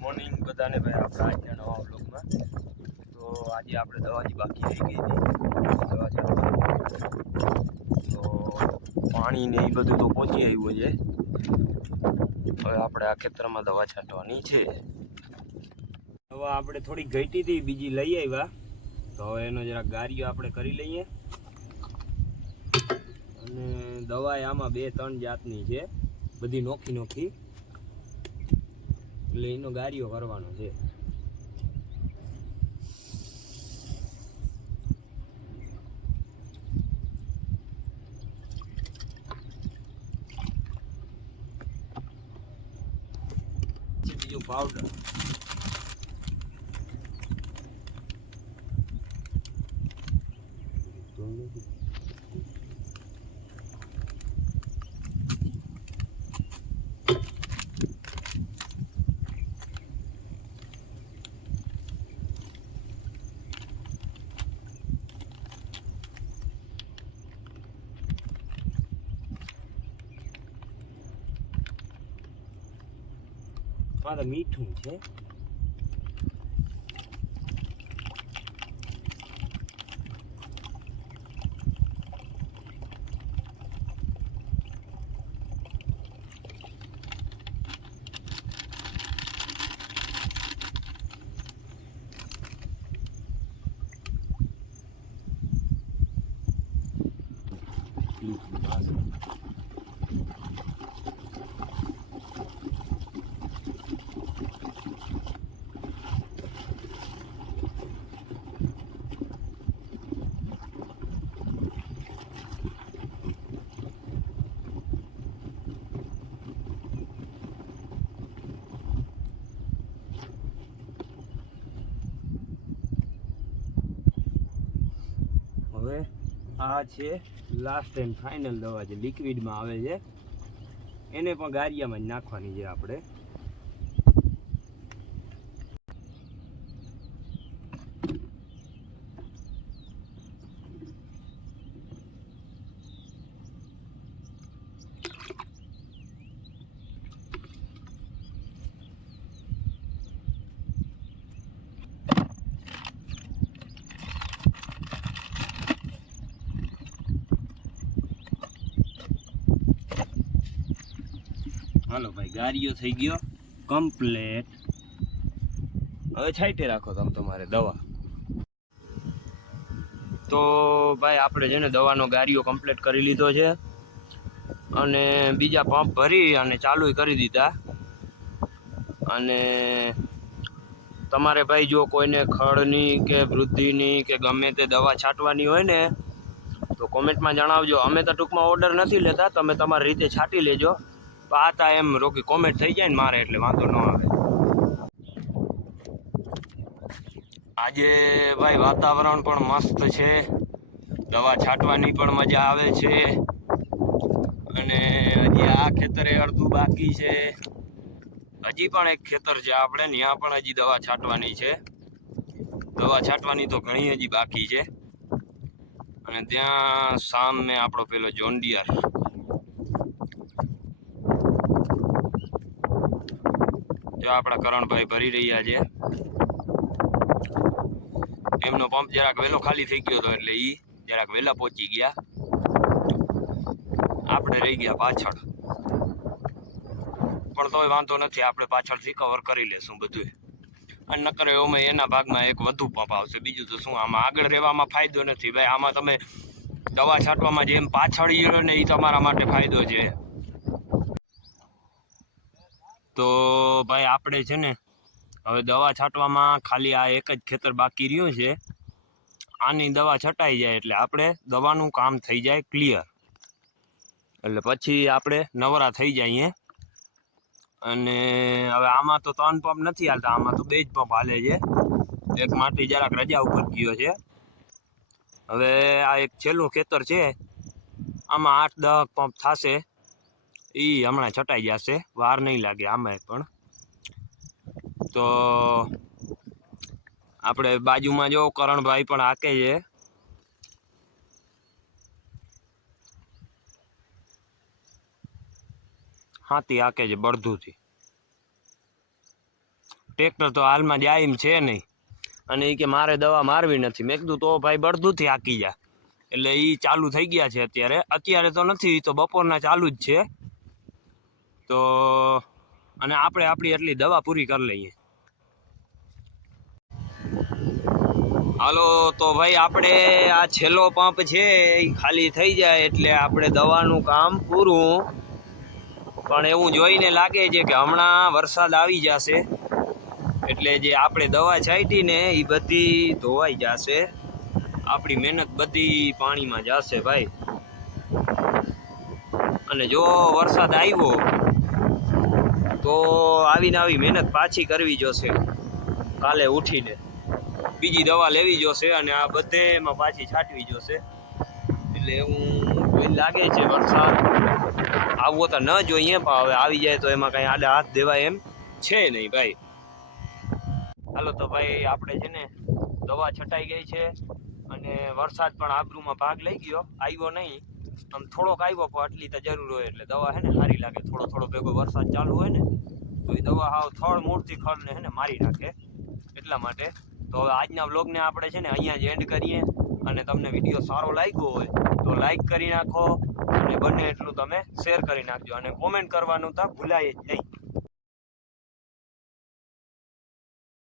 Morning બધાને ભાઈ આપણા આજના નવા વ્લોગમાં તો આજે આપણે દવાની બાકી રહી ગઈ હતી. દવા. તો પાણી ને એ બધું તો પહોંચી આવ્યું છે. હવે આપણે આ ખેતરમાં દવા છાંટવાની છે. દવા આપણે થોડી ઘટી હતી, બીજી લઈ આવ્યા. તો હવે એનો જરાક ગારીઓ આપણે કરી લઈએ. અને દવા આમાં બે ત્રણ જાતની છે. બધી નોખી નોખી. એટલે એનો ગારીઓ કરવાનો છે. બીજું પાવડર આ તો મીઠું છે હવે આ છે લાસ્ટ એન્ડ ફાઇનલ દવા છે. લિક્વિડમાં આવે છે. એને પણ ગારિયામાં જ નાખવાની છે આપણે. હાલો ભાઈ ગારિયો થઈ ગયો કમ્પ્લેટ. હવે છાંટે રાખો તમે તમારે દવા. તો ભાઈ, આપણે છે ને દવાનો ગારિયો કમ્પ્લીટ કરી લીધો છે અને બીજા પંપ ભરી અને ચાલુ કરી દીધા. અને તમારે ભાઈ, જો કોઈને ખડની કે વૃદ્ધિની કે ગમે તે દવા છાંટવાની હોય ને, તો કોમેન્ટમાં જણાવજો. અમે તો ટૂંકમાં ઓર્ડર નથી લેતા, તમે તમારી રીતે છાંટી લેજો. પાતા એમ રોકી કોમેન્ટ થઈ જાય ને મારે એટલે વાંધો ન આવે. આજે ભાઈ વાતાવરણ પણ મસ્ત છે. દવા છાંટવાની પણ મજા આવે છે. અને હજી આ ખેતરે અડધું બાકી છે. હજી પણ એક ખેતર છે આપણે ત્યાં પણ હજી દવા છાંટવાની છે. દવા છાંટવાની તો ઘણી હજી બાકી છે. અને ત્યાં સામે આપણો પેલો જોન્ડિયર. જો આપણા કરણભાઈ ભરી રહ્યા છે. એમનો પંપ જરાક વહેલો ખાલી થઈ ગયો હતો એટલે એ જરાક વહેલા પહોંચી ગયા. આપણે રહી ગયા પાછળ. પણ તોય વાંધો નથી, આપણે પાછળથી કવર કરી લેશું બધું અને નકર એમાં એના ભાગમાં એક વધુ પંપ આવશે. બીજું તો શું, આમાં આગળ રહેવામાં ફાયદો નથી. ભાઈ, આમાં તમે દવા છાંટવામાં જેમ પાછળ ને એ તમારા માટે ફાયદો છે. તો ભાઈ આપણે છે ને હવે દવા છાંટવામાં ખાલી આ એક જ ખેતર બાકી રહ્યું છે. આની દવા છટાઈ જાય એટલે આપણે દવાનું કામ થઈ જાય ક્લિયર એટલે પછી આપણે નવરા થઈ જઈએ. અને હવે આમાં તો ત્રણ પંપ નથી હાલતા, આમાં તો બે જ પંપ હાલે છે. એક માટી જરાક રજા ઉપર ગયો છે. હવે આ એક છેલ્લું ખેતર છે. આમાં આઠ દહ પંપ થશે. એ હમણાં છટાઈ જશે વાર નહીં લાગે આમાં પણ. તો આપણે બાજુમાં જો કરણભાઈ પણ હાકે છે. હાથી હાકે છે બળધુથી ટ્રેક્ટર તો હાલમાં જાય એમ છે નહીં. અને એ કે મારે દવા મારવી નથી. મેં કીધું તો ભાઈ બળદુથી હાકી જા. એટલે એ ચાલુ થઈ ગયા છે અત્યારે. અત્યારે તો નથી તો બપોરના ચાલુ જ છે. તો અને આપણે આપણી એટલી દવા પૂરી કરી લઈએ. હાલો, તો ભાઈ આપણે આ છેલ્લો પંપ છે એ ખાલી થઈ જાય એટલે આપણે દવાનું કામ પૂરું. પણ એવું જોઈને લાગે છે કે હમણાં વરસાદ આવી જશે. એટલે જે આપણે દવા છાંટી ને એ બધી ધોવાઈ જશે. આપણી મહેનત બધી પાણીમાં જશે ભાઈ. અને જો વરસાદ આવ્યો આવીને આવી મહેનત પાછી કરવી જોશે. કાલે ઉઠીને બીજી દવા લેવી જોશે અને આ બધેમાં પાછી છાંટવી જોશે. એટલે હું લાગે છે વરસાદ. આવવો તો ન જોઈએ, પણ હવે આવી જાય તો એમાં કાંઈ આડા હાથ દેવાય એમ છે નહીં ભાઈ. હાલો તો ભાઈ, આપણે છે ને દવા છટાઈ ગઈ છે અને વરસાદ પણ આબરૂમાં ભાગ લઈ ગયો, આવ્યો નહીં. આમ થોડોક આવ્યો, પણ આટલી તો જરૂર હોય એટલે દવા હે ને સારી લાગે. થોડો થોડો ભેગો વરસાદ ચાલુ હોય ને તો એ દવા હાવ થળ મૂળથી ખળને હે ને મારી નાખે. એટલા માટે તો હવે આજના વ્લોગને આપણે છે ને અહીંયા જ એન્ડ કરીએ અને તમને વીડિયો સારો લાગ્યો હોય તો લાઈક કરી નાખો અને બને એટલું તમે શેર કરી નાખજો અને કોમેન્ટ કરવાનું તો ભૂલાય જ નહીં.